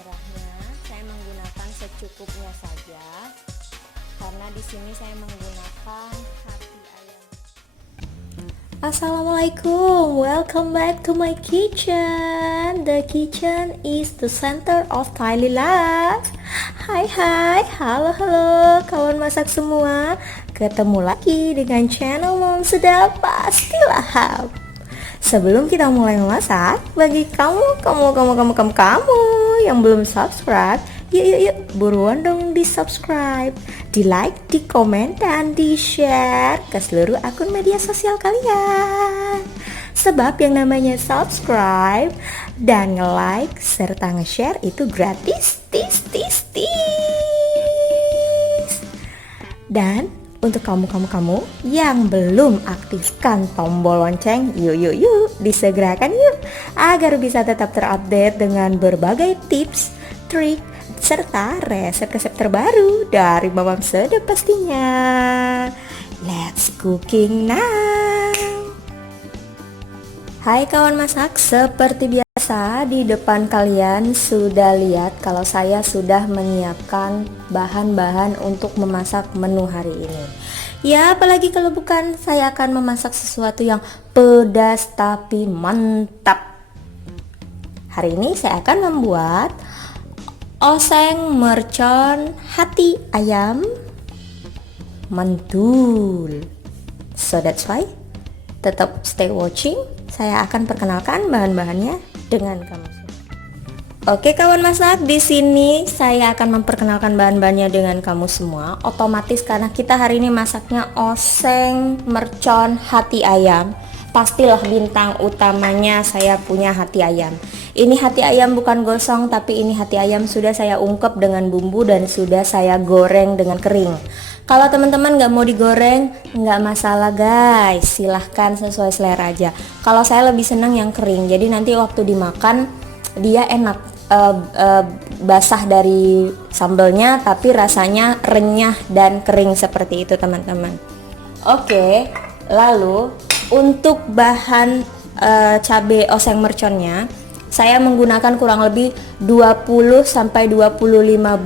merahnya saya menggunakan secukupnya saja karena di sini saya menggunakan hati ayam. Assalamualaikum, welcome back to my kitchen. The kitchen is the center of daily life. Hai, halo kawan masak semua. Ketemu lagi dengan channel Mom Sudah Pasti Lahap. Sebelum kita mulai memasak, bagi kamu yang belum subscribe, yuk buruan dong di subscribe, di like, di komen, dan di share ke seluruh akun media sosial kalian. Sebab yang namanya subscribe dan nge-like serta nge-share itu gratis. Dan untuk kamu yang belum aktifkan tombol lonceng, yuk disegerakan yuk agar bisa tetap terupdate dengan berbagai tips, trik, serta resep-resep terbaru dari Mamam Sudah pastinya. Let's cooking now. Hai kawan masak, seperti biasa di depan kalian sudah lihat kalau saya sudah menyiapkan bahan-bahan untuk memasak menu hari ini. Ya, apalagi kalau bukan saya akan memasak sesuatu yang pedas tapi mantap. Hari ini saya akan membuat oseng mercon hati ayam mantul. So that's why tetap stay watching. Saya akan perkenalkan bahan-bahannya dengan kamu. Oke kawan masak, di sini saya akan memperkenalkan bahan-bahannya dengan kamu semua. Otomatis karena kita hari ini masaknya oseng mercon hati ayam, pastilah bintang utamanya saya punya hati ayam. Ini hati ayam bukan gosong, tapi ini hati ayam sudah saya ungkep dengan bumbu dan sudah saya goreng dengan kering. Kalau teman-teman nggak mau digoreng, nggak masalah guys, silahkan sesuai selera aja. Kalau saya lebih senang yang kering, jadi nanti waktu dimakan dia enak, basah dari sambelnya, tapi rasanya renyah dan kering seperti itu teman-teman. Oke, lalu untuk bahan cabai oseng merconnya, saya menggunakan kurang lebih 20-25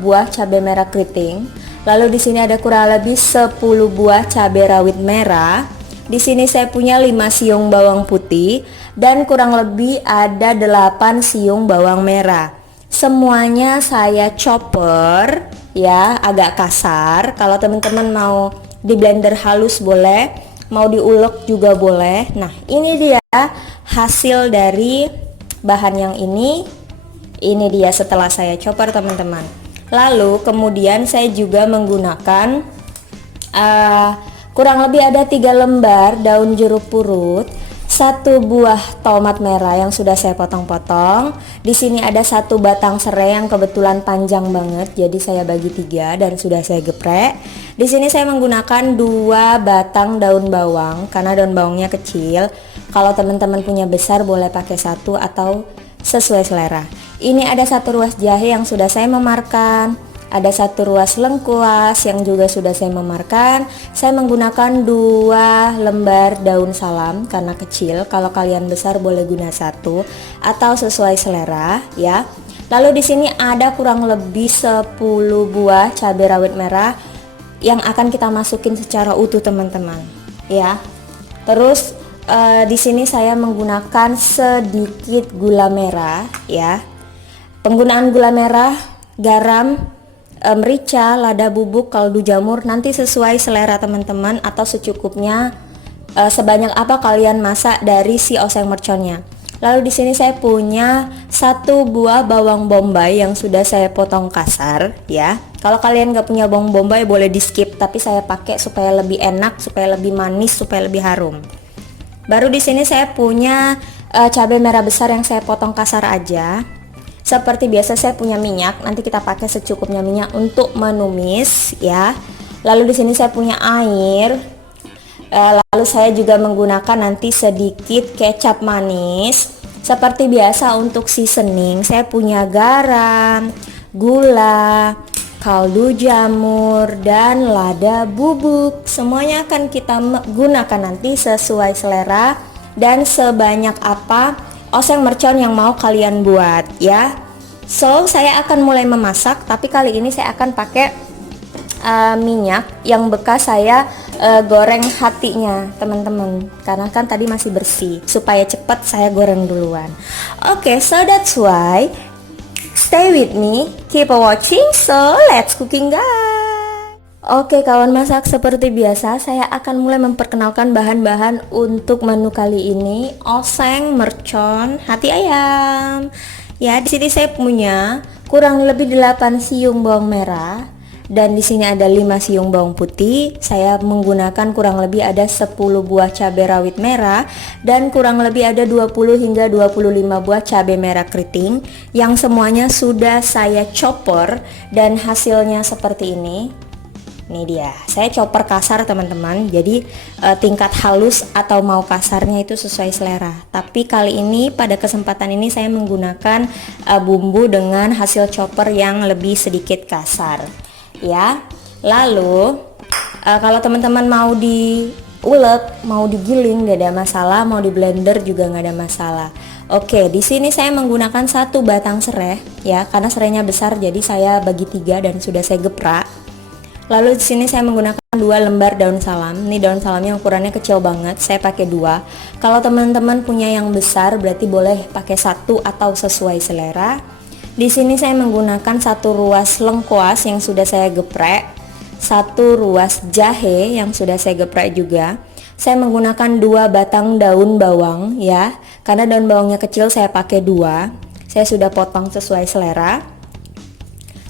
buah cabai merah keriting. Lalu di sini ada kurang lebih 10 buah cabai rawit merah. Di sini saya punya 5 siung bawang putih dan kurang lebih ada 8 siung bawang merah. Semuanya saya chopper ya, agak kasar. Kalau teman-teman mau di blender halus boleh, mau diulek juga boleh. Nah, ini dia hasil dari bahan yang ini. Ini dia setelah saya chopper teman-teman. Lalu kemudian saya juga menggunakan kurang lebih ada 3 lembar daun jeruk purut, 1 buah tomat merah yang sudah saya potong-potong. Di sini ada 1 batang serai yang kebetulan panjang banget, jadi saya bagi 3 dan sudah saya geprek. Di sini saya menggunakan 2 batang daun bawang karena daun bawangnya kecil. Kalau teman-teman punya besar boleh pakai 1 atau sesuai selera. Ini ada 1 ruas jahe yang sudah saya memarkan, ada 1 ruas lengkuas yang juga sudah saya memarkan. Saya menggunakan 2 lembar daun salam karena kecil, kalau kalian besar boleh guna 1 atau sesuai selera ya. Lalu di sini ada kurang lebih 10 buah cabai rawit merah yang akan kita masukin secara utuh teman-teman ya. Terus di sini saya menggunakan sedikit gula merah ya. Penggunaan gula merah, garam, merica, lada bubuk, kaldu jamur nanti sesuai selera teman-teman atau secukupnya, sebanyak apa kalian masak dari si oseng merconnya. Lalu di sini saya punya 1 buah bawang bombay yang sudah saya potong kasar ya. Kalau kalian nggak punya bawang bombay boleh di skip, tapi saya pakai supaya lebih enak, supaya lebih manis, supaya lebih harum. Baru di sini saya punya cabai merah besar yang saya potong kasar aja. Seperti biasa saya punya minyak, nanti kita pakai secukupnya minyak untuk menumis ya. Lalu di sini saya punya air. Lalu saya juga menggunakan nanti sedikit kecap manis. Seperti biasa untuk seasoning, saya punya garam, gula, kaldu jamur, dan lada bubuk. Semuanya akan kita gunakan nanti sesuai selera dan sebanyak apa oseng mercon yang mau kalian buat ya. So saya akan mulai memasak, tapi kali ini saya akan pakai minyak yang bekas saya goreng hatinya teman-teman, karena kan tadi masih bersih. Supaya cepat saya goreng duluan. Oke, so that's why stay with me, keep watching, so let's cooking guys. Oke kawan masak, seperti biasa saya akan mulai memperkenalkan bahan-bahan untuk menu kali ini. Oseng, mercon, hati ayam. Ya, di sini saya punya kurang lebih 8 siung bawang merah dan di sini ada 5 siung bawang putih. Saya menggunakan kurang lebih ada 10 buah cabai rawit merah dan kurang lebih ada 20 hingga 25 buah cabai merah keriting yang semuanya sudah saya chopper dan hasilnya seperti ini. Ini dia, saya chopper kasar teman-teman, jadi tingkat halus atau mau kasarnya itu sesuai selera. Tapi kali ini pada kesempatan ini saya menggunakan bumbu dengan hasil chopper yang lebih sedikit kasar ya. Lalu kalau teman-teman mau diulek, mau digiling gak ada masalah, mau di blender juga gak ada masalah. Oke, di sini saya menggunakan 1 batang serai ya, karena serainya besar jadi saya bagi 3 dan sudah saya geprak. Lalu di sini saya menggunakan 2 lembar daun salam. Ini daun salamnya ukurannya kecil banget, saya pakai 2. Kalau teman-teman punya yang besar berarti boleh pakai 1 atau sesuai selera. Di sini saya menggunakan 1 ruas lengkuas yang sudah saya geprek, 1 ruas jahe yang sudah saya geprek juga. Saya menggunakan 2 batang daun bawang ya, karena daun bawangnya kecil saya pakai 2. Saya sudah potong sesuai selera.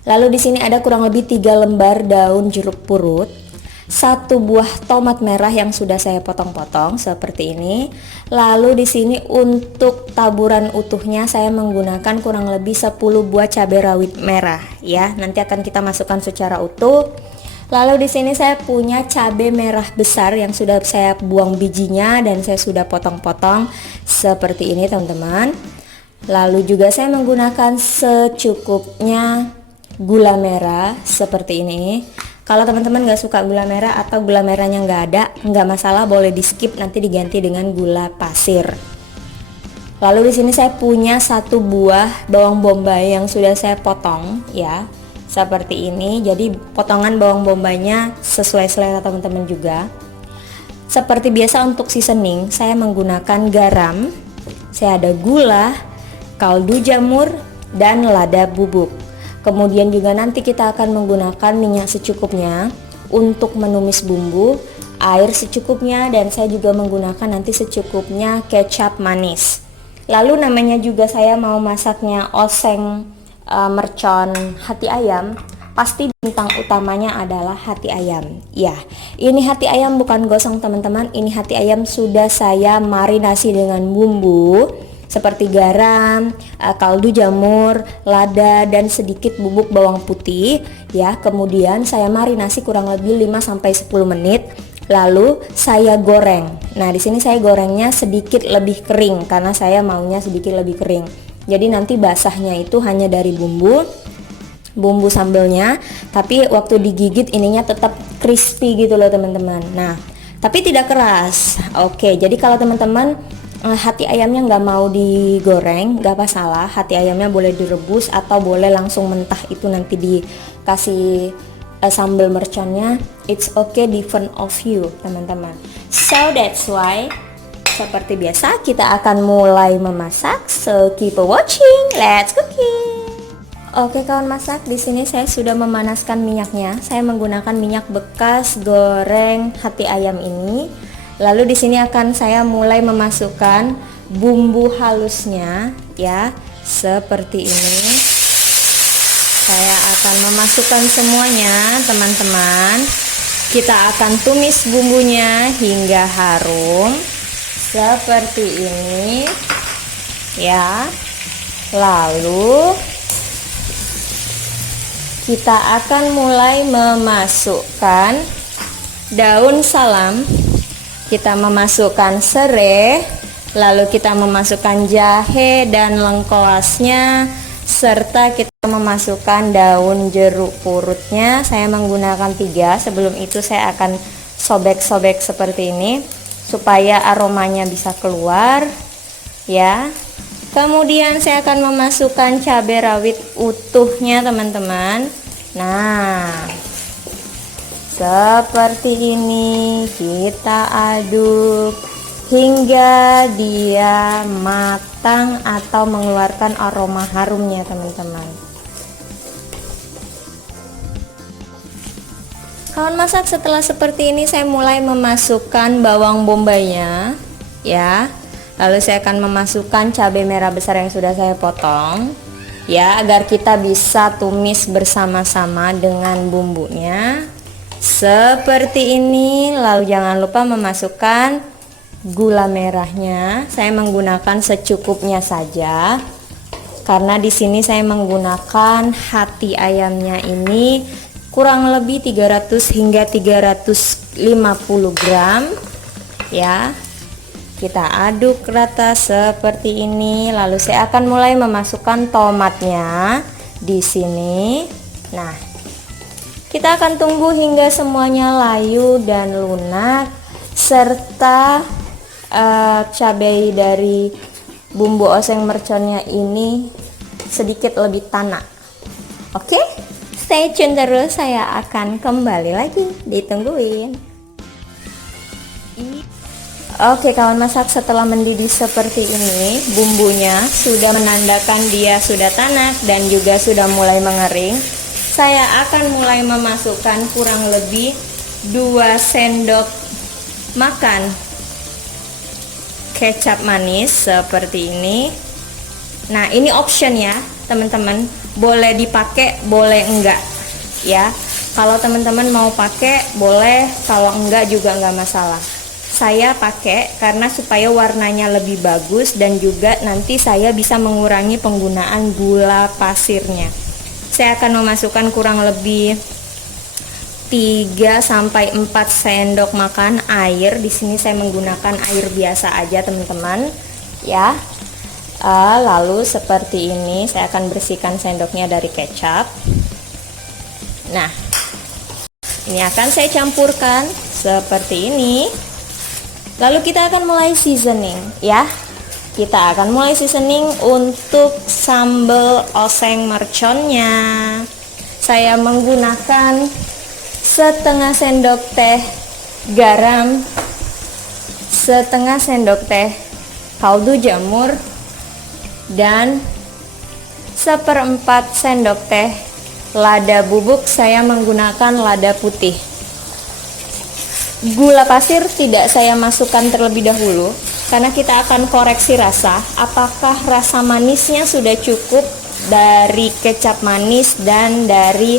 Lalu di sini ada kurang lebih 3 lembar daun jeruk purut, 1 buah tomat merah yang sudah saya potong-potong seperti ini. Lalu di sini untuk taburan utuhnya saya menggunakan kurang lebih 10 buah cabai rawit merah ya. Nanti akan kita masukkan secara utuh. Lalu di sini saya punya cabai merah besar yang sudah saya buang bijinya dan saya sudah potong-potong seperti ini teman-teman. Lalu juga saya menggunakan secukupnya gula merah seperti ini. Kalau teman-teman nggak suka gula merah atau gula merahnya nggak ada, nggak masalah, boleh di skip, nanti diganti dengan gula pasir. Lalu di sini saya punya 1 buah bawang bombay yang sudah saya potong ya, seperti ini. Jadi potongan bawang bombaynya sesuai selera teman-teman juga. Seperti biasa untuk seasoning saya menggunakan garam, saya ada gula, kaldu jamur dan lada bubuk. Kemudian juga nanti kita akan menggunakan minyak secukupnya untuk menumis bumbu, air secukupnya, dan saya juga menggunakan nanti secukupnya kecap manis. Lalu namanya juga saya mau masaknya oseng mercon hati ayam, pasti bintang utamanya adalah hati ayam. Ya, ini hati ayam bukan gosong teman-teman, ini hati ayam sudah saya marinasi dengan bumbu seperti garam, kaldu jamur, lada dan sedikit bubuk bawang putih ya. Kemudian saya marinasi kurang lebih 5-10 menit. Lalu saya goreng. Nah, di sini saya gorengnya sedikit lebih kering karena saya maunya sedikit lebih kering. Jadi nanti basahnya itu hanya dari bumbu sambelnya, tapi waktu digigit ininya tetap crispy gitu loh teman-teman. Nah, tapi tidak keras. Oke, jadi kalau teman-teman hati ayamnya nggak mau digoreng, nggak masalah, hati ayamnya boleh direbus atau boleh langsung mentah, itu nanti dikasih sambal merconnya. It's okay, different of you teman-teman. So that's why seperti biasa kita akan mulai memasak, so keep watching, let's cooking. Oke kawan masak, di sini saya sudah memanaskan minyaknya. Saya menggunakan minyak bekas goreng hati ayam ini. Lalu di sini akan saya mulai memasukkan bumbu halusnya ya, seperti ini. Saya akan memasukkan semuanya teman-teman. Kita akan tumis bumbunya hingga harum seperti ini ya. Lalu kita akan mulai memasukkan daun salam. Kita memasukkan serai, lalu kita memasukkan jahe dan lengkuasnya, serta kita memasukkan daun jeruk purutnya. Saya menggunakan 3. Sebelum itu saya akan sobek-sobek seperti ini supaya aromanya bisa keluar ya. Kemudian saya akan memasukkan cabai rawit utuhnya teman-teman. Nah, seperti ini kita aduk hingga dia matang atau mengeluarkan aroma harumnya teman-teman. Kawan masak, setelah seperti ini saya mulai memasukkan bawang bombaynya ya. Lalu saya akan memasukkan cabai merah besar yang sudah saya potong ya, agar kita bisa tumis bersama-sama dengan bumbunya seperti ini. Lalu jangan lupa memasukkan gula merahnya. Saya menggunakan secukupnya saja karena di sini saya menggunakan hati ayamnya ini kurang lebih 300 hingga 350 gram ya. Kita aduk rata seperti ini. Lalu saya akan mulai memasukkan tomatnya di sini. Nah, kita akan tunggu hingga semuanya layu dan lunak serta cabai dari bumbu oseng merconnya ini sedikit lebih tanak. Oke, stay tune terus, saya akan kembali lagi, ditungguin. Oke kawan masak, setelah mendidih seperti ini, bumbunya sudah menandakan dia sudah tanak dan juga sudah mulai mengering. Saya akan mulai memasukkan kurang lebih 2 sendok makan kecap manis seperti ini. Nah, ini option ya teman-teman, boleh dipakai boleh enggak ya. Kalau teman-teman mau pakai boleh, kalau enggak juga enggak masalah. Saya pakai karena supaya warnanya lebih bagus dan juga nanti saya bisa mengurangi penggunaan gula pasirnya. Saya akan memasukkan kurang lebih 3 sampai 4 sendok makan air. Di sini saya menggunakan air biasa aja teman-teman ya. Lalu seperti ini saya akan bersihkan sendoknya dari kecap. Nah, ini akan saya campurkan seperti ini. Lalu kita akan mulai seasoning ya. Kita akan mulai seasoning untuk sambal oseng merconnya. Saya menggunakan setengah sendok teh garam, setengah sendok teh kaldu jamur, dan 1/4 sendok teh lada bubuk. Saya menggunakan lada putih. Gula pasir tidak saya masukkan terlebih dahulu karena kita akan koreksi rasa apakah rasa manisnya sudah cukup dari kecap manis dan dari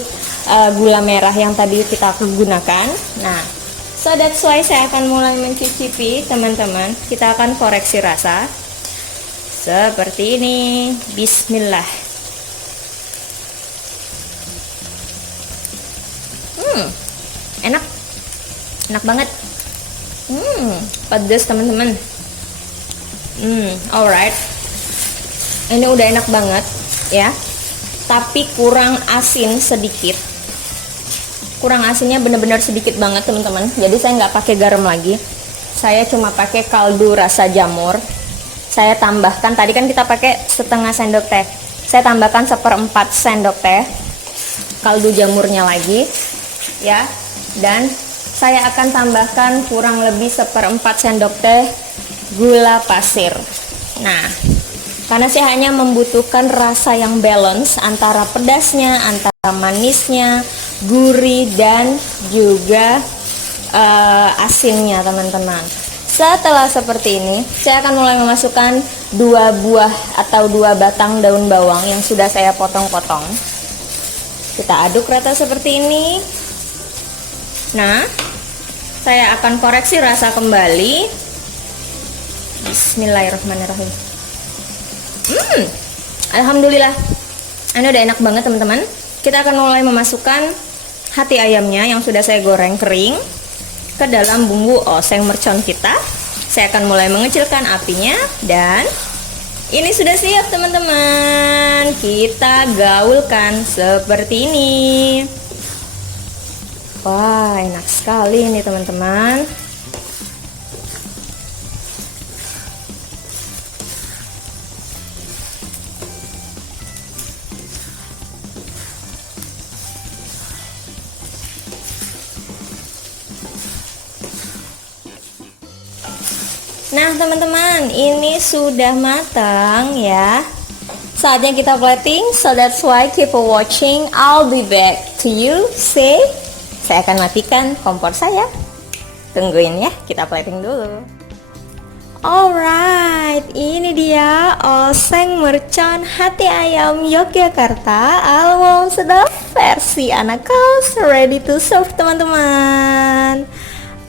gula merah yang tadi kita gunakan. Nah, so that's why saya akan mulai mencicipi teman-teman. Kita akan koreksi rasa seperti ini. Bismillah. Enak banget. Pedas teman-teman. Alright. Ini udah enak banget ya. Tapi kurang asin sedikit. Kurang asinnya bener-bener sedikit banget teman-teman. Jadi saya nggak pakai garam lagi. Saya cuma pakai kaldu rasa jamur. Saya tambahkan, tadi kan kita pakai setengah sendok teh. Saya tambahkan 1/4 sendok teh kaldu jamurnya lagi ya. Dan saya akan tambahkan kurang lebih 1/4 sendok teh gula pasir. Nah, karena saya hanya membutuhkan rasa yang balance antara pedasnya, antara manisnya, gurih, dan juga asinnya teman-teman. Setelah seperti ini, saya akan mulai memasukkan 2 buah atau 2 batang daun bawang yang sudah saya potong-potong. Kita aduk rata seperti ini. Nah, saya akan koreksi rasa kembali. Bismillahirrahmanirrahim. Alhamdulillah, ini udah enak banget teman-teman. Kita akan mulai memasukkan hati ayamnya yang sudah saya goreng kering ke dalam bumbu oseng mercon kita. Saya akan mulai mengecilkan apinya dan ini sudah siap teman-teman. Kita gaulkan seperti ini. Wah, enak sekali ini teman-teman. Nah teman-teman, ini sudah matang ya. Saatnya kita plating, so that's why keep watching. I'll be back to you. See, saya akan matikan kompor saya. Tungguin ya, kita plating dulu. Alright, ini dia oseng mercon hati ayam Yogyakarta Almam sedap versi anak kos, ready to serve teman-teman.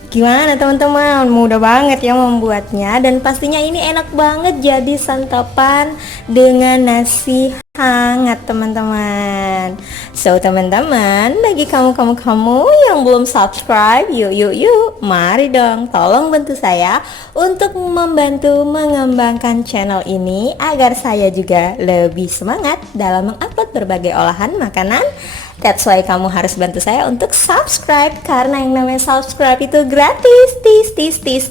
Gimana teman-teman, mudah banget ya membuatnya, dan pastinya ini enak banget jadi santapan dengan nasi hangat teman-teman. So teman-teman, bagi kamu yang belum subscribe, yuk mari dong, tolong bantu saya untuk membantu mengembangkan channel ini agar saya juga lebih semangat dalam mengupload berbagai olahan makanan. That's why kamu harus bantu saya untuk subscribe, karena yang namanya subscribe itu gratis, tis.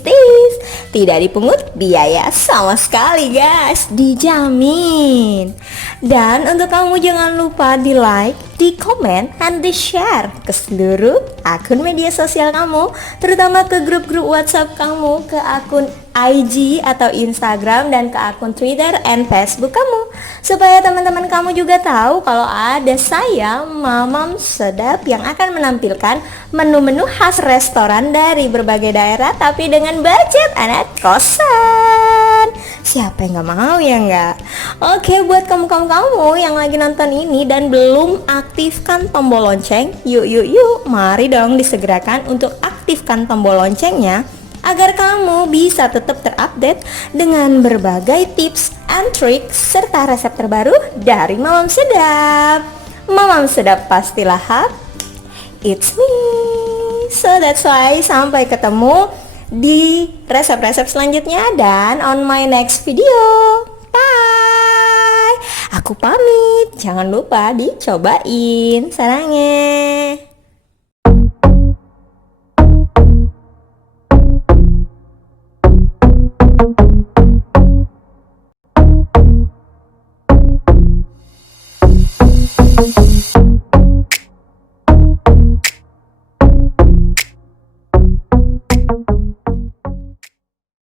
Tidak dipungut biaya sama sekali guys, dijamin. Dan untuk kamu jangan lupa di like, di komen, dan di share ke seluruh akun media sosial kamu, terutama ke grup-grup WhatsApp kamu, ke akun IG atau Instagram, dan ke akun Twitter and Facebook kamu, supaya teman-teman kamu juga tahu kalau ada saya, Mamam Sedap, yang akan menampilkan menu-menu khas restoran dari berbagai daerah tapi dengan budget anak kosan. Siapa yang gak mau ya nggak? Oke, buat kamu yang lagi nonton ini dan belum aktifkan tombol lonceng, yuk mari dong disegerakan untuk aktifkan tombol loncengnya agar kamu bisa tetap terupdate dengan berbagai tips and trik serta resep terbaru dari Mamam Sedap. Mamam Sedap pastilah hot, it's me. So that's why sampai ketemu di resep-resep selanjutnya dan on my next video. Bye. Aku pamit, jangan lupa dicobain. Sarangnya. Thank you.